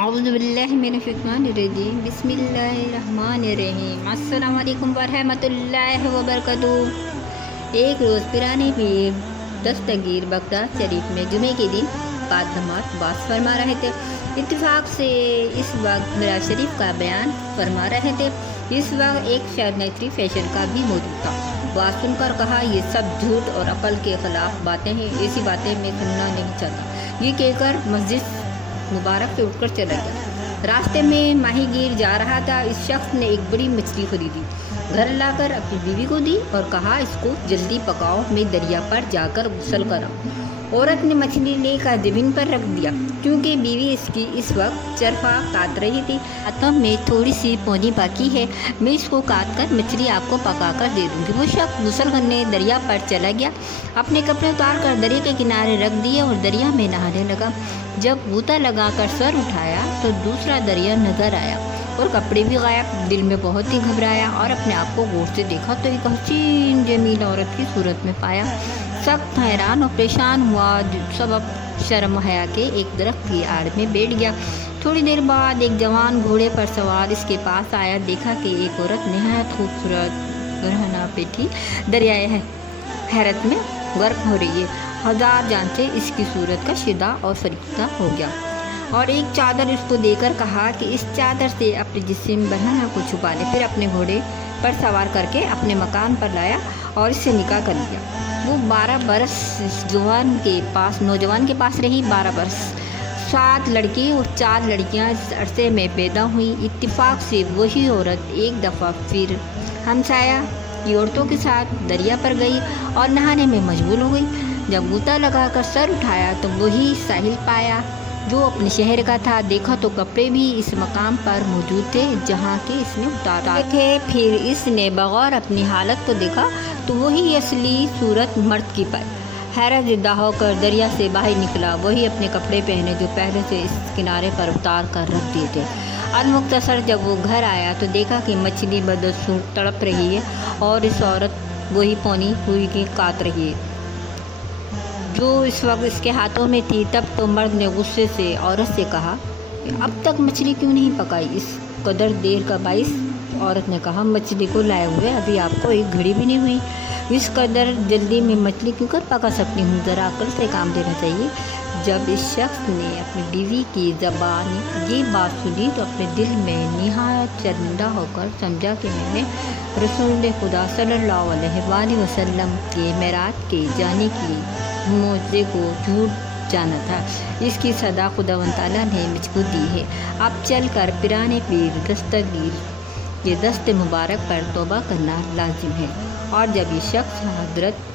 اعوذ باللہ من الشیطان الرجیم بسم اللہ الرحمن الرحیم السلام علیکم ورحمۃ اللہ وبرکاتہ۔ ایک روز پیرانے پیر دستگیر بغداد شریف میں جمعے کے دن بعد نماز باز فرما رہے تھے۔ اتفاق سے اس وقت معراج شریف کا بیان فرما رہے تھے۔ اس وقت ایک شہر نیتری فیشن کا بھی موجود تھا۔ بات سن کر کہا، یہ سب جھوٹ اور عقل کے خلاف باتیں ہیں، ایسی باتیں میں سننا نہیں چاہتا۔ یہ کہہ کر مسجد مبارک سے اٹھ کر چلا گیا۔ راستے میں ماہی گیر جا رہا تھا، اس شخص نے ایک بڑی مچھلی خریدی، گھر لا کر اپنی بیوی کو دی اور کہا، اس کو جلدی پکاؤ، میں دریا پر جا کر غسل کراؤں۔ عورت نے مچھلی لے کر زمین پر رکھ دیا، کیونکہ بیوی اس کی اس وقت چرخا کاٹ رہی تھی۔ ہاتھوں میں تھوڑی سی پونی باقی ہے، میں اس کو کاٹ کر مچھلی آپ کو پکا کر دے دوں گی۔ وہ شخص غسل کرنے دریا پر چلا گیا، اپنے کپڑے اتار کر دریا کے کنارے رکھ دیے اور دریا میں نہانے لگا۔ جب غوطہ لگا کر سر اٹھایا تو دوسرا دریا نظر آیا اور کپڑے بھی غائب۔ دل میں بہت ہی گھبرایا اور اپنے آپ کو غور سے دیکھا تو ایک حسین جمیل عورت کی صورت میں پایا۔ سخت حیران اور پریشان ہوا، سبب شرم و حیا کے ایک درخت کی آڑ میں بیٹھ گیا۔ تھوڑی دیر بعد ایک جوان گھوڑے پر سوار اس کے پاس آیا، دیکھا کہ ایک عورت نہایت خوبصورت برہنہ پیٹھی دریائے حیرت میں غرق ہو رہی ہے۔ ہزار جان سے اس کی صورت کا شدہ اور فریفتہ ہو گیا اور ایک چادر اس کو دے کر کہا کہ اس چادر سے اپنے جسم برہنہ کو چھپا لے۔ پھر اپنے گھوڑے پر سوار کر کے اپنے مکان پر لایا اور اس سے نکاح کر لیا۔ وہ 12 برس نوجوان کے پاس رہی۔ 12 برس 7 لڑکے اور 4 لڑکیاں اس عرصے میں پیدا ہوئیں۔ اتفاق سے وہی عورت ایک دفعہ پھر ہمسایہ کی عورتوں کے ساتھ دریا پر گئی اور نہانے میں مشغول ہو گئی۔ جب غوطہ لگا کر سر اٹھایا تو وہی ساحل پایا جو اپنے شہر کا تھا۔ دیکھا تو کپڑے بھی اس مقام پر موجود تھے جہاں کے اس نے اتارے تھے۔ پھر اس نے بغور اپنی حالت کو دیکھا تو وہی اصلی صورت مرد کی پائی۔ حیرت زدہ ہو کر دریا سے باہر نکلا، وہی اپنے کپڑے پہنے جو پہلے سے اس کنارے پر اتار کر رکھ دیے تھے۔ المختصر جب وہ گھر آیا تو دیکھا کہ مچھلی بدسور تڑپ رہی ہے اور اس عورت وہی پونی ہوئی کی کاٹ رہی ہے جو اس وقت اس کے ہاتھوں میں تھی۔ تب تو مرد نے غصے سے عورت سے کہا کہ اب تک مچھلی کیوں نہیں پکائی؟ اس قدر دیر کا باعث؟ عورت نے کہا، مچھلی کو لائے ہوئے ابھی آپ کو ایک گھڑی بھی نہیں ہوئی، اس قدر جلدی میں مچھلی کیوں کر پکا سکتی ہوں؟ ذرا عقل سے کام لینا چاہیے۔ جب اس شخص نے اپنی بیوی کی زبان یہ بات سنی تو اپنے دل میں نہایت شرمندہ ہو کر سمجھا کہ میں نے رسول خدا صلی اللہ علیہ وآلہ وسلم کے معراج کے جانے کی معجزے کو جھوٹ جانا تھا۔ اس کی سزا خداوند تعالیٰ نے مجھ کو دی ہے۔ اب چل کر پیرانے پیر دستگیر کے دست مبارک پر توبہ کرنا لازم ہے۔ اور جب یہ شخص حضرت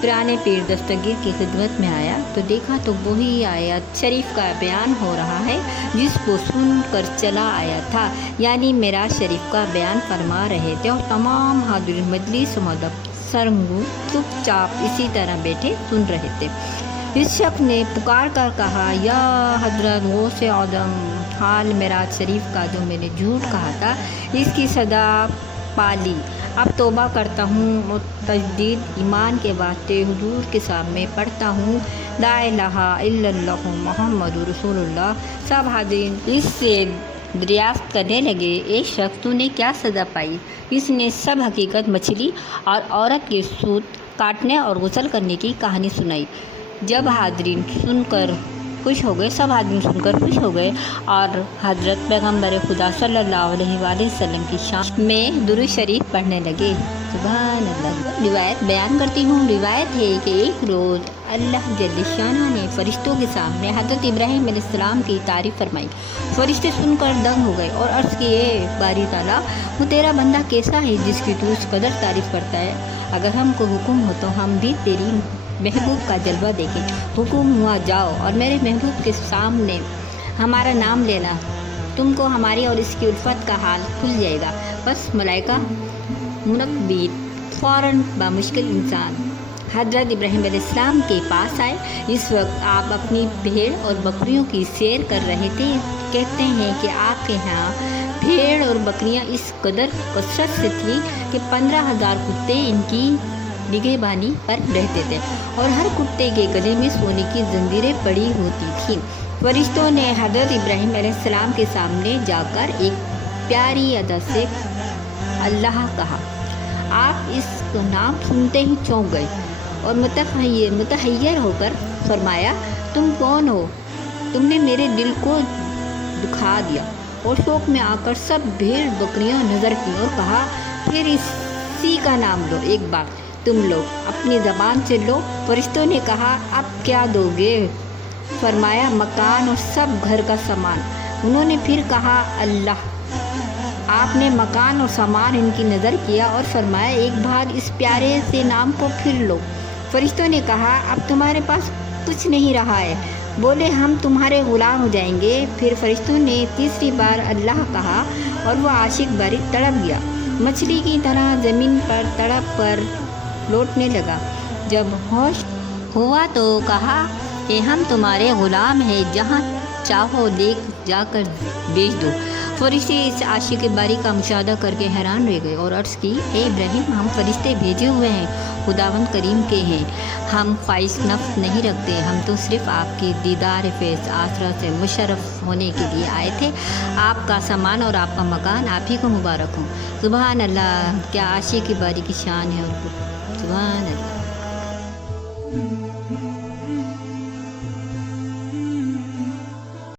پیرانے پیر دستگیر کی خدمت میں آیا تو دیکھا تو وہی آیت شریف کا بیان ہو رہا ہے جس کو سن کر چلا آیا تھا، یعنی معراج شریف کا بیان فرما رہے تھے اور تمام حاضرین مجلس مدب سرنگو چپ چاپ اسی طرح بیٹھے سن رہے تھے۔ اس شخص نے پکار کر کہا، یا حضرت غوث اعظم، حال معراج شریف کا جو میں نے جھوٹ کہا تھا اس کی سزا پا لی۔ اب توبہ کرتا ہوں اور تجدید ایمان کے واسطے حضور کے سامنے پڑھتا ہوں، لا الہ الا اللہ محمد رسول اللہ۔ سب حاضرین اس سے دریافت کرنے لگے، اے شخص تو نے کیا سزا پائی؟ اس نے سب حقیقت مچھلی اور عورت کے سوت کاٹنے اور غسل کرنے کی کہانی سنائی۔ جب حاضرین سن کر خوش ہو گئے، سب حاضرین سن کر خوش ہو گئے اور حضرت پیغمبر خدا صلی اللہ علیہ وآلہ وسلم کی شان میں درود شریف پڑھنے لگے۔ سبحان اللہ۔ روایت بیان کرتی ہوں۔ روایت ہے کہ ایک روز اللہ جل شانہ نے فرشتوں کے سامنے حضرت ابراہیم علیہ السلام کی تعریف فرمائی۔ فرشتے سن کر دنگ ہو گئے اور عرض کیے، باری تعالیٰ، وہ تیرا بندہ کیسا ہے جس کی تو اس قدر تعریف کرتا ہے؟ اگر ہم کو حکم ہو تو ہم بھی تیری محبوب کا جلوہ دیکھیں۔ حکم ہوا، جاؤ اور میرے محبوب کے سامنے ہمارا نام لینا، تم کو ہماری اور اس کی الفت کا حال کھل جائے گا۔ بس ملائکہ منقبین فوراً بامشکل انسان حضرت ابراہیم علیہ السلام کے پاس آئے۔ اس وقت آپ اپنی بھیڑ اور بکریوں کی سیر کر رہے تھے۔ کہتے ہیں کہ آپ کے ہاں بھیڑ اور بکریاں اس قدر کثرت سے تھیں کہ 15,000 کتے ان کی نگہبانی پر رہتے تھے اور ہر کتے کے گلے میں سونے کی زنجیریں پڑی ہوتی تھیں۔ فرشتوں نے حضرت ابراہیم علیہ السلام کے سامنے جا کر ایک پیاری ادا سے اللہ کہا۔ آپ اس کا نام سنتے ہی چونک گئے اور متحیر ہو کر فرمایا، تم کون ہو؟ تم نے میرے دل کو دکھا دیا۔ اور شوق میں آ کر سب بھیڑ بکریاں نظر کی اور کہا، پھر اسی کا نام لو، ایک بار تم لوگ اپنی زبان سے لو۔ فرشتوں نے کہا، اب کیا دو گے؟ فرمایا، مکان اور سب گھر کا سامان۔ انہوں نے پھر کہا، اللہ۔ آپ نے مکان اور سامان ان کی نظر کیا اور فرمایا، ایک بار اس پیارے سے نام کو پھر لو۔ فرشتوں نے کہا، اب تمہارے پاس کچھ نہیں رہا ہے، بولے ہم تمہارے غلام ہو جائیں گے۔ پھر فرشتوں نے تیسری بار اللہ کہا اور وہ عاشق باریک تڑپ گیا، مچھلی کی طرح زمین پر تڑپ کر لوٹنے لگا۔ جب ہوش ہوا تو کہا کہ ہم تمہارے غلام ہیں، جہاں چاہو لے جا کر بیچ دو۔ فرشتے اس عاشق باری کا مشاہدہ کر کے حیران رہ گئے اور عرض کی، اے ابراہیم، ہم فرشتے بھیجے ہوئے ہیں، خداوند کریم کے ہیں، ہم خواہش نفس نہیں رکھتے، ہم تو صرف آپ کے دیدار فیض آسرا سے مشرف ہونے کے لیے آئے تھے۔ آپ کا سامان اور آپ کا مکان آپ ہی کو مبارک ہو۔ سبحان اللہ، کیا عاشق باری کی شان ہے اور سبحان اللہ۔